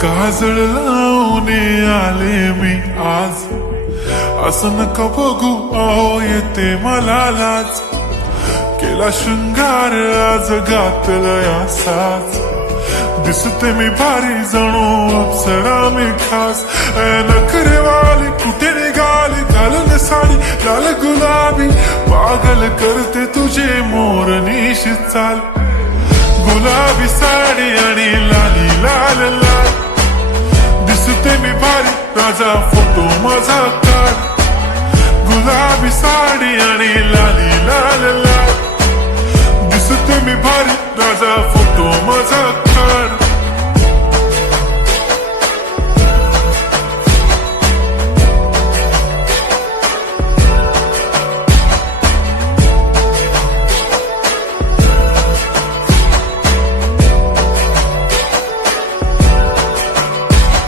काजळ लावून आले मी आज, असं नका बघू अहो येते मला लाज. केला शृंगार आज घातलाय असाच, दिसते मी भारी जणू अप्सरा मी खास. नखरेवाली कुठे निघाली घालून साडी लाल गुलाबी, पागल करते तुझे मोरनीशी चाल. गुलाबी साडी आणि लाली लाल लाल, दिसते मी भारी राजा फोटो माझा काढ. गुलाबी साडी आणि लाली लाल लाल, दिसते मी भारी राजा फोटो माझा काढ.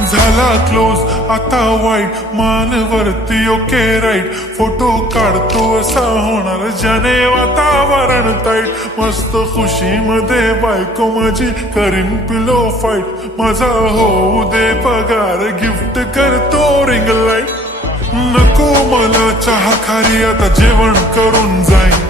झाला क्लोज आता वाईट, मान वरती ओके राईट. फोटो काढतो असा होणार ज्याने वातावरण ताईट. मस्त खुशी मध्ये बायको माझी करीन पिलो फाईट. माझा होऊ दे पगार गिफ्ट करतो रिंग लाईट. नको मला चहा खारी आता जेवण करून जाईन.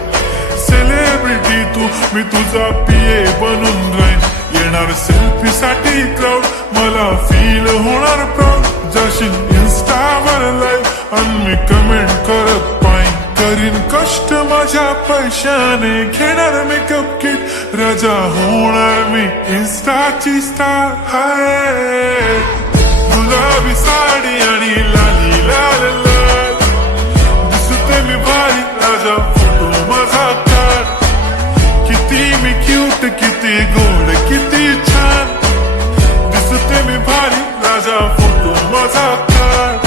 सेलिब्रिटी तू मी तुझा पिये बनून राहीन. येणार सेल्फी साठी क्राऊड मला फील होणार प्राऊड. जाशील इन्स्टावर लाईव्ह आणि मी कमेंट करत पाईन. करीन कष्ट माझ्या पैशाने घेणार मेकअप किट. राजा होणार मी इन्स्टाची स्टार. हाय गुलाबी साडी आणि लाली लाल लाल, दिसते मी भारी राजा फोटो माझा काढ. किती मी क्यूट किती गोड किती छान, दिसते मी भारी राजा फोटो माझा काढ.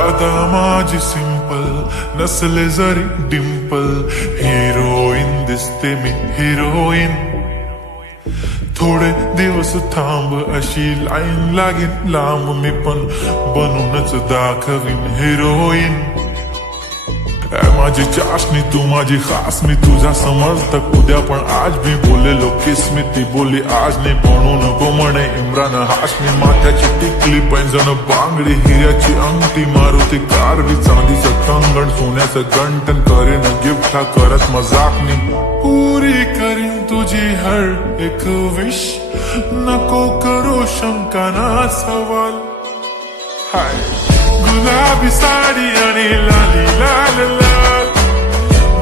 आता माझी सिंपल नसले जरी डिंपल, हिरोईन दिसते मी हिरोईन. थोडे दिवस थांब अशी लाईन लागेल लांब, मी पण बनूनच दाखवीन हिरोईन. माझी चाशनी तू माझी खास, मी तुझा समर्थक उद्या पण आज मी बोलेलो किस्मी. ती बोली आज नाही बनू नको म्हणे इम्रान हाशमी. माथ्याची टिकली पैंजण बांगडी हिऱ्याची अंगठी, मारुती कारवी चांदीचं कंगण सोन्याचं गंटन. करेन गिफ्ट हा करत मजाकनी, पुरी करीन तुझी हर एक विश. नको करू शंका ना सवाल. हाय गुलाबी साडी आणि लाली लाल लाल,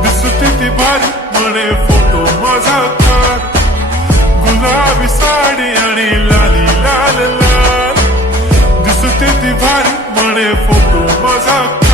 दिसते ती भारी म्हणे फोटो माझा काढ. गुलाबी साडी आणि लाली लाल लाल, दिसते ती भारी म्हणे फोटो माझा काढ.